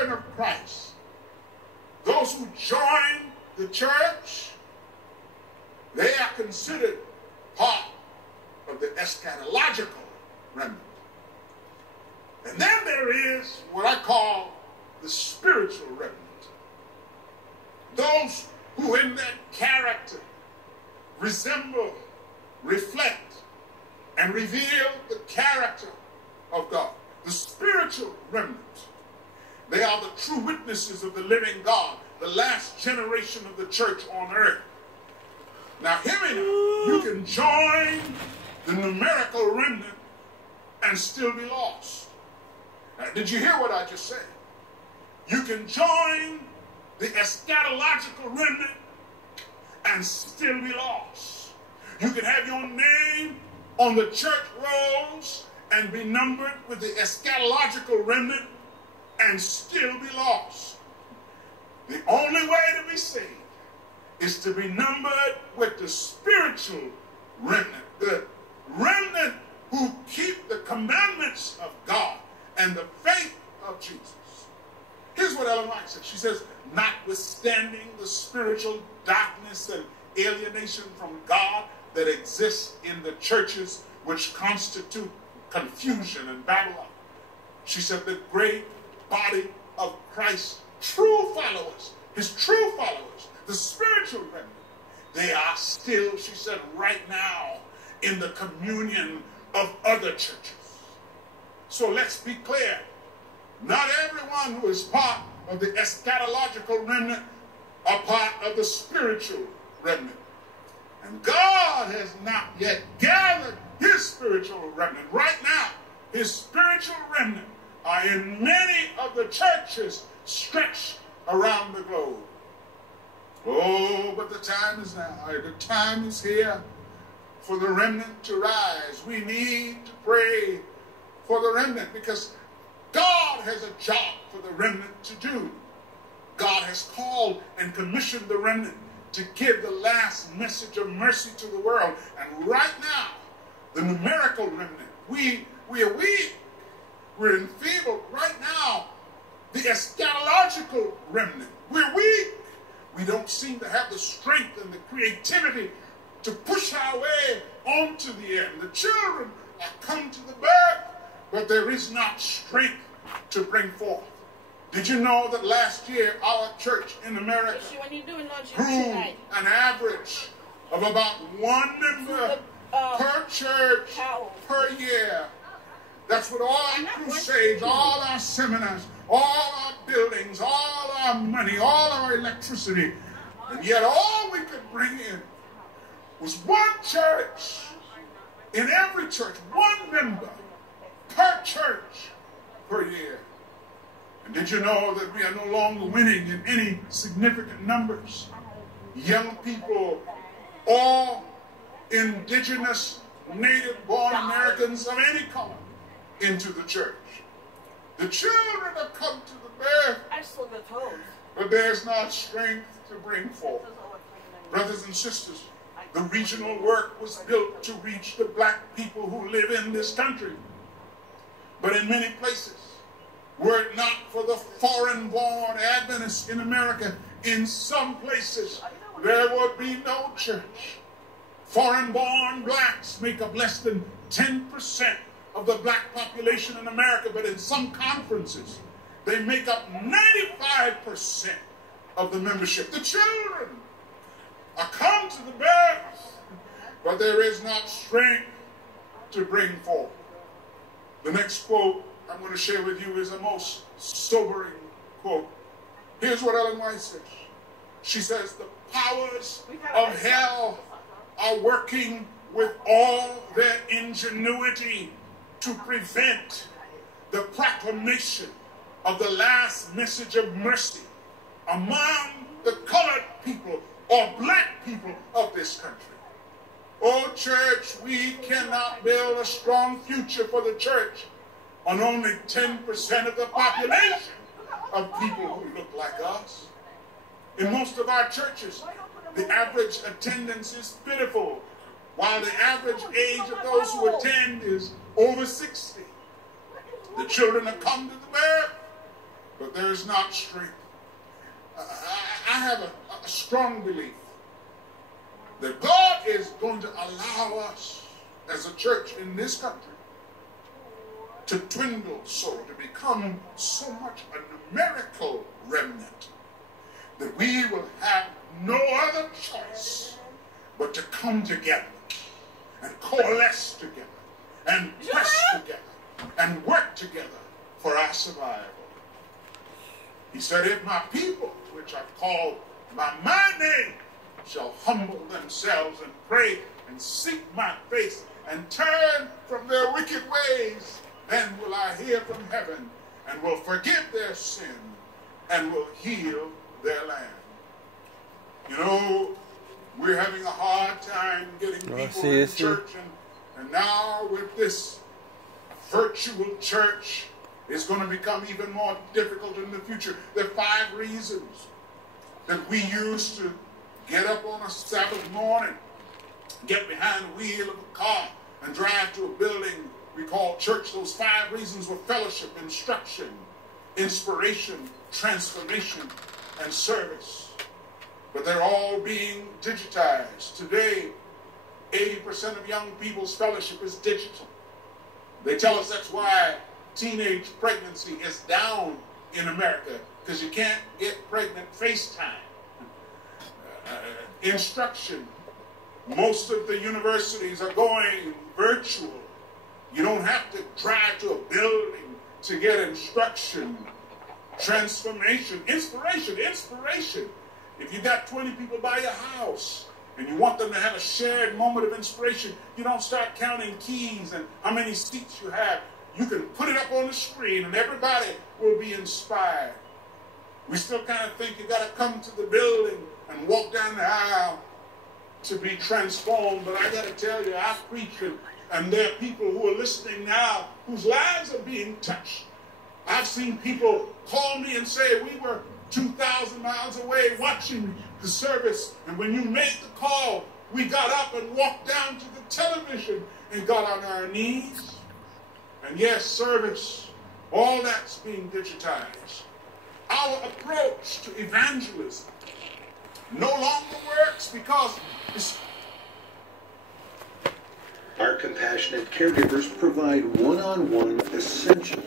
return of Christ, those who join the church, they are considered part of the eschatological remnant. And then there is what I call the spiritual remnant. Those who in their character resemble, reflect, and reveal the character of God. The spiritual remnant. They are the true witnesses of the living God, the last generation of the church on earth. Now, hear me now. You can join the numerical remnant and still be lost. Now, did you hear what I just said? You can join the eschatological remnant and still be lost. You can have your name on the church rolls and be numbered with the eschatological remnant and still be lost. The only way to be saved is to be numbered with the spiritual remnant, the remnant who keep the commandments of God and the faith of Jesus. Here's what Ellen White says. She says, notwithstanding the spiritual darkness and alienation from God that exists in the churches which constitute confusion and Babylon, she said the great body of Christ's true followers, his true followers, the spiritual remnant, they are still, she said, right now in the communion of other churches. So let's be clear. Not everyone who is part of the eschatological remnant are part of the spiritual remnant. And God has not yet gathered his spiritual remnant. Right now, his spiritual remnant are in many of the churches stretched around the globe. Oh, but the time is now. The time is here for the remnant to rise. We need to pray for the remnant because God has a job for the remnant to do. God has called and commissioned the remnant to give the last message of mercy to the world. And right now, the numerical remnant, we are weak. We're enfeebled. Right now, the eschatological remnant, we're weak. We don't seem to have the strength and the creativity to push our way onto the end. The children are come to the birth, but there is not strength to bring forth. Did you know that last year our church in America grew an average of about one member per church per year? That's what all our crusades, all our seminars, all our buildings, all our money, all our electricity, and yet all we could bring in was one church, in every church, one member per church per year. And did you know that we are no longer winning in any significant numbers? Young people, all indigenous, native-born Americans of any color, into the church. The children have come to the birth, but there's not strength to bring forth. Brothers and sisters, the regional work was built to reach the black people who live in this country. But in many places, were it not for the foreign-born Adventists in America, in some places there would be no church. Foreign-born blacks make up less than 10% of the black population in America, but in some conferences, they make up 95% of the membership. The children are come to the birth, but there is not strength to bring forth. The next quote I'm going to share with you is a most sobering quote. Here's what Ellen White says. She says, the powers of hell are working with all their ingenuity to prevent the proclamation of the last message of mercy among the colored people or black people of this country. Oh, church, we cannot build a strong future for the church on only 10% of the population of people who look like us. In most of our churches, the average attendance is pitiful, while the average age of those who attend is over 60. The children have come to the birth, but there is not strength. I have a strong belief that God is going to allow us as a church in this country to dwindle so, to become so much a numerical remnant, that we will have no other choice but to come together and coalesce together and press together and work together for our survival. He said, if my people, which are called by my name, shall humble themselves and pray and seek my face and turn from their wicked ways, then will I hear from heaven and will forgive their sin and will heal their land. You know, we're having a hard time getting people in church, and now with this virtual church, it's going to become even more difficult in the future. There are 5 reasons that we used to get up on a Sabbath morning, get behind the wheel of a car, and drive to a building we call church. Those 5 reasons were fellowship, instruction, inspiration, transformation, and service. But they're all being digitized. Today, 80% of young people's fellowship is digital. They tell us that's why teenage pregnancy is down in America, because you can't get pregnant FaceTime. Instruction. Most of the universities are going virtual. You don't have to drive to a building to get instruction. Transformation. Inspiration. If you got 20 people by your house and you want them to have a shared moment of inspiration, you don't start counting keys and how many seats you have. You can put it up on the screen and everybody will be inspired. We still kind of think you got to come to the building and walk down the aisle to be transformed. But I got to tell you, I preach, and there are people who are listening now whose lives are being touched. I've seen people call me and say, we were 2,000 miles away watching the service, and when you made the call, we got up and walked down to the television and got on our knees. And yes, service, all that's being digitized. Our approach to evangelism no longer works because our compassionate caregivers provide one-on-one essential